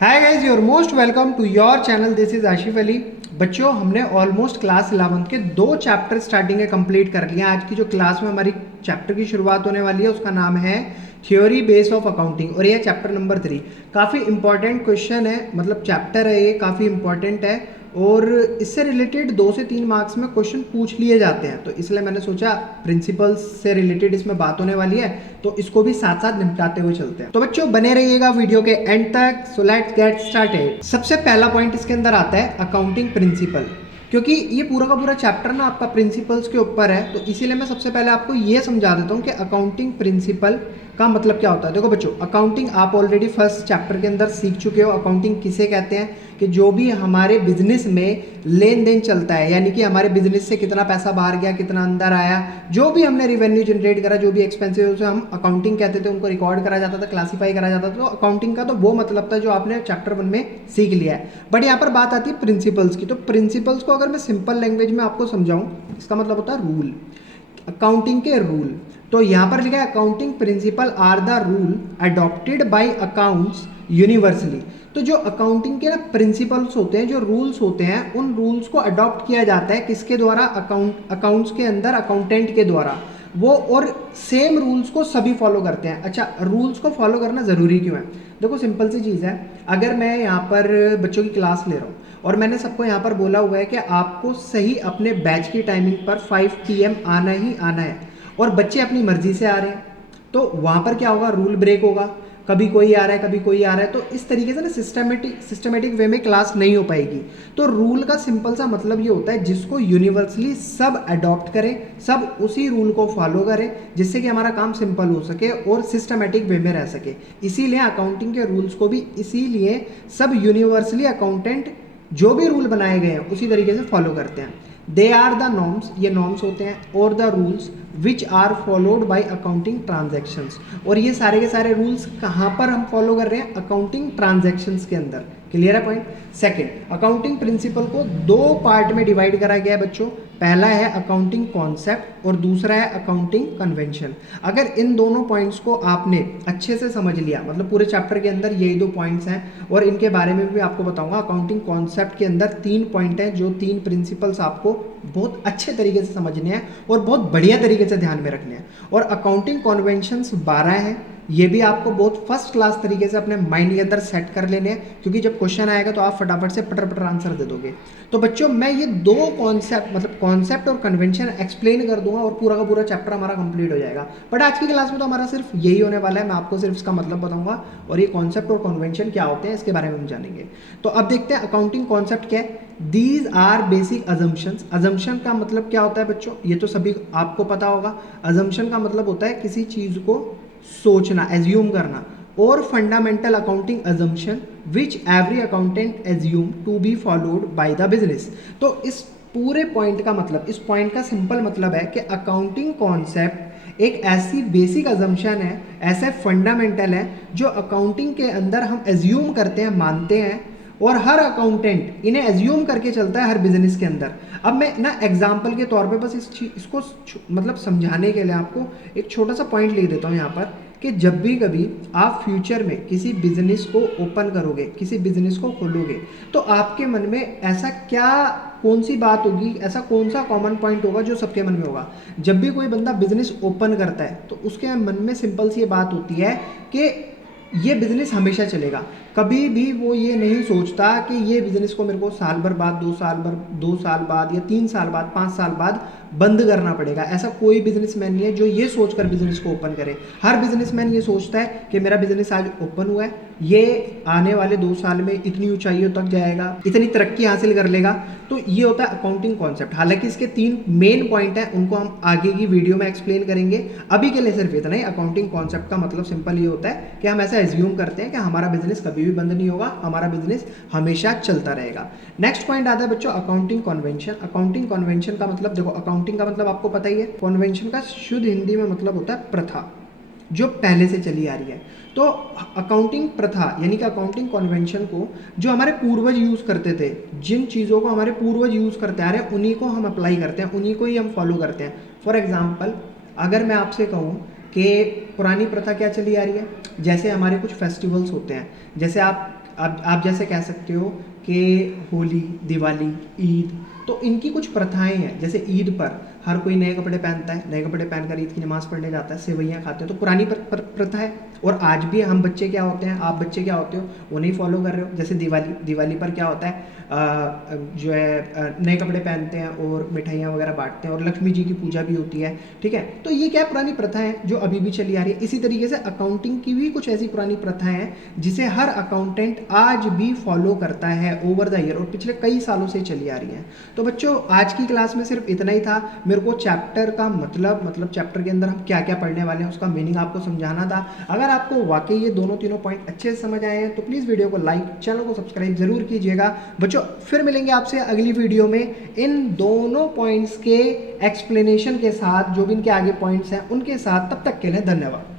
Hi guys, your most welcome to your channel. This is Asif Ali. बच्चों, हमने almost class 11 के 2 chapter starting में complete कर लिए। आज की जो क्लास में हमारी चैप्टर की शुरुआत होने वाली है उसका नाम है थ्योरी बेस ऑफ अकाउंटिंग और यह चैप्टर नंबर 3। काफ़ी इंपॉर्टेंट क्वेश्चन है, मतलब चैप्टर है ये, काफ़ी इंपॉर्टेंट है और इससे रिलेटेड 2 से 3 मार्क्स में क्वेश्चन पूछ लिए जाते हैं। तो इसलिए मैंने सोचा प्रिंसिपल्स से रिलेटेड इसमें बात होने वाली है तो इसको भी साथ साथ निपटाते हुए चलते हैं। तो बच्चों बने रहिएगा वीडियो के एंड तक। So let's get started. सबसे पहला पॉइंट इसके अंदर आता है अकाउंटिंग प्रिंसिपल। क्योंकि ये पूरा का पूरा चैप्टर ना आपका प्रिंसिपल्स के ऊपर है तो इसीलिए मैं सबसे पहले आपको ये समझा देता हूँ कि अकाउंटिंग प्रिंसिपल का मतलब क्या होता है। देखो बच्चों, अकाउंटिंग आप ऑलरेडी फर्स्ट चैप्टर के अंदर सीख चुके हो। अकाउंटिंग किसे कहते हैं कि जो भी हमारे बिजनेस में लेन देन चलता है, यानी कि हमारे बिजनेस से कितना पैसा बाहर गया, कितना अंदर आया, जो भी हमने रिवेन्यू जनरेट करा, जो भी एक्सपेंसिव उसे हम अकाउंटिंग कहते थे, उनको रिकॉर्ड करा जाता था, क्लासीफाई करा जाता था। तो अकाउंटिंग का तो वो मतलब था जो आपने चैप्टर 1 में सीख लिया है। बट यहाँ पर बात आती है प्रिंसिपल्स की। तो प्रिंसिपल्स को अगर मैं सिंपल लैंग्वेज में आपको समझाऊं, इसका मतलब होता है रूल, अकाउंटिंग के रूल। तो यहां पर लिखा है accounting principle are the rule adopted by accounts universally. तो जो अकाउंटिंग के ना प्रिंसिपल्स होते हैं, जो रूल्स होते हैं, उन रूल्स को अडॉप्ट किया जाता है किसके द्वारा? अकाउंट्स के अंदर अकाउंटेंट के द्वारा वो, और सेम रूल्स को सभी फॉलो करते हैं। अच्छा, रूल्स को फॉलो करना ज़रूरी क्यों है? देखो सिंपल सी चीज़ है। अगर मैं यहाँ पर बच्चों की क्लास ले रहा हूँ और मैंने सबको यहाँ पर बोला हुआ है कि आपको सही अपने बैच की टाइमिंग पर 5 PM आना ही आना है और बच्चे अपनी मर्जी से आ रहे हैं, तो वहाँ पर क्या होगा? रूल ब्रेक होगा। कभी कोई आ रहा है, कभी कोई आ रहा है, तो इस तरीके से ना सिस्टमेटिक वे में क्लास नहीं हो पाएगी। तो रूल का सिंपल सा मतलब ये होता है जिसको यूनिवर्सली सब अडॉप्ट करें, सब उसी रूल को फॉलो करें, जिससे कि हमारा काम सिंपल हो सके और सिस्टमेटिक वे में रह सके। इसीलिए अकाउंटिंग के रूल्स को भी इसीलिए सब यूनिवर्सली अकाउंटेंट जो भी रूल बनाए गए हैं उसी तरीके से फॉलो करते हैं। दे आर द नॉर्म्स, ये नॉर्म्स होते हैं, और the rules which are followed by accounting transactions. और ये सारे के सारे रूल्स कहाँ पर हम फॉलो कर रहे हैं? अकाउंटिंग ट्रांजैक्शंस के अंदर। क्लियर है पॉइंट? सेकंड, अकाउंटिंग प्रिंसिपल को 2 पार्ट में डिवाइड करा गया है बच्चों। पहला है अकाउंटिंग कॉन्सेप्ट और दूसरा है अकाउंटिंग कन्वेंशन। अगर इन दोनों पॉइंट्स को आपने अच्छे से समझ लिया, मतलब पूरे चैप्टर के अंदर यही 2 पॉइंट्स हैं और इनके बारे में भी आपको बताऊंगा। अकाउंटिंग कॉन्सेप्ट के अंदर 3 पॉइंट हैं, जो 3 प्रिंसिपल्स आपको बहुत अच्छे तरीके से समझने हैं और बहुत बढ़िया तरीके से ध्यान में रखने हैं। और अकाउंटिंग कन्वेंशंस 12 हैं, ये भी आपको बहुत फर्स्ट क्लास तरीके से अपने माइंड के अंदर सेट कर लेने हैं, क्योंकि जब क्वेश्चन आएगा तो आप फटाफट से पटर पटर आंसर दे दोगे। तो बच्चों मैं ये 2 कॉन्सेप्ट, मतलब कॉन्सेप्ट और कन्वेंशन एक्सप्लेन कर दूंगा और पूरा का पूरा चैप्टर हमारा कंप्लीट हो जाएगा। बट आज की क्लास में तो हमारा सिर्फ यही होने वाला है। मैं आपको सिर्फ इसका मतलब बताऊंगा और ये कॉन्सेप्ट और कन्वेंशन क्या होते हैं इसके बारे में हम जानेंगे। तो अब देखते हैं अकाउंटिंग कॉन्सेप्ट क्या है। These are basic assumptions. Assumption का मतलब क्या होता है बच्चों? ये तो सभी आपको पता होगा। अजम्पशन का मतलब होता है किसी चीज को सोचना, एज्यूम करना। और fundamental accounting assumption which every accountant assume to be followed by the business. तो इस पूरे पॉइंट का मतलब, इस पॉइंट का सिंपल मतलब है कि अकाउंटिंग कॉन्सेप्ट एक ऐसी बेसिक अजम्पशन है, ऐसे फंडामेंटल है जो अकाउंटिंग के अंदर हम एज्यूम करते हैं, मानते हैं, और हर अकाउंटेंट इन्हें एज्यूम करके चलता है हर बिजनेस के अंदर। अब मैं ना एग्जांपल के तौर पे बस इसको मतलब समझाने के लिए आपको एक छोटा सा पॉइंट लिख देता हूँ यहाँ पर, कि जब भी कभी आप फ्यूचर में किसी बिजनेस को ओपन करोगे, किसी बिजनेस को खोलोगे, तो आपके मन में ऐसा क्या, कौन सी बात होगी, ऐसा कौन सा कॉमन पॉइंट होगा जो सबके मन में होगा? जब भी कोई बंदा बिजनेस ओपन करता है तो उसके मन में सिंपल सी ये बात होती है कि ये बिजनेस हमेशा चलेगा। कभी भी वो ये नहीं सोचता कि ये बिजनेस को मेरे को साल भर बाद, 2 साल बाद या 3 साल बाद, 5 साल बाद बंद करना पड़ेगा। ऐसा कोई बिजनेसमैन नहीं है जो ये सोचकर बिजनेस को ओपन करे। हर बिजनेसमैन ये सोचता है कि मेरा बिजनेस आज ओपन हुआ है, ये आने वाले 2 साल में इतनी ऊंचाइयों तक जाएगा, इतनी तरक्की हासिल कर लेगा। तो ये होता है अकाउंटिंग कॉन्सेप्ट। हालांकि इसके 3 मेन पॉइंट हैं, उनको हम आगे की वीडियो में एक्सप्लेन करेंगे। अभी के लिए सिर्फ इतना ही। अकाउंटिंग कॉन्सेप्ट का मतलब सिंपल ये होता है कि हम ऐसा एज्यूम करते हैं कि हमारा बिजनेस कभी भी बंद नहीं होगा, हमारा बिजनेस हमेशा चलता रहेगा। नेक्स्ट पॉइंट आता है बच्चों अकाउंटिंग कन्वेंशन। अकाउंटिंग कन्वेंशन का मतलब, देखो अकाउंटिंग का मतलब आपको पता ही है, कन्वेंशन का शुद्ध हिंदी में मतलब होता है प्रथा, जो पहले से चली आ रही है। तो अकाउंटिंग प्रथा यानी कि अकाउंटिंग कन्वेंशन को जो हमारे पूर्वज यूज करते थे, जिन चीज़ों को हमारे पूर्वज यूज करते आ रहे हैं, उन्हीं को हम अप्लाई करते हैं, उन्हीं को ही हम फॉलो करते हैं। फॉर एग्जाम्पल, अगर मैं आपसे कहूँ कि पुरानी प्रथा क्या चली आ रही है, जैसे हमारे कुछ फेस्टिवल्स होते हैं, जैसे आप आप जैसे कह सकते हो कि होली, दिवाली, ईद, तो इनकी कुछ प्रथाएं हैं। जैसे ईद पर हर कोई नए कपड़े पहनता है, नए कपड़े पहनकर ईद की नमाज़ पढ़ने जाता है, सेवैयाँ खाते हैं, तो पुरानी प्रथा है। और आज भी हम बच्चे क्या होते हैं, आप बच्चे क्या होते हो, उन्हें फॉलो कर रहे हो। जैसे दिवाली, दिवाली पर क्या होता है, जो है नए कपड़े पहनते हैं और मिठाइयाँ वगैरह बांटते हैं, और लक्ष्मी जी की पूजा भी होती है, ठीक है। तो ये क्या पुरानी प्रथा है जो अभी भी चली आ रही है। इसी तरीके से अकाउंटिंग की भी कुछ ऐसी पुरानी प्रथाएं हैं जिसे हर अकाउंटेंट आज भी फॉलो करता है ओवर द ईयर, और पिछले कई सालों से चली आ रही है। तो बच्चों आज की क्लास में सिर्फ इतना ही था। मेरे को चैप्टर का मतलब चैप्टर के अंदर हम क्या क्या पढ़ने वाले हैं उसका मीनिंग आपको समझाना था। अगर आपको वाकई ये दोनों तीनों पॉइंट अच्छे से समझ आए हैं तो प्लीज़ वीडियो को लाइक, चैनल को सब्सक्राइब जरूर कीजिएगा। बच्चों फिर मिलेंगे आपसे अगली वीडियो में इन दोनों पॉइंट्स के एक्सप्लेनेशन के साथ, जो भी इनके आगे पॉइंट्स हैं उनके साथ। तब तक के लिए धन्यवाद।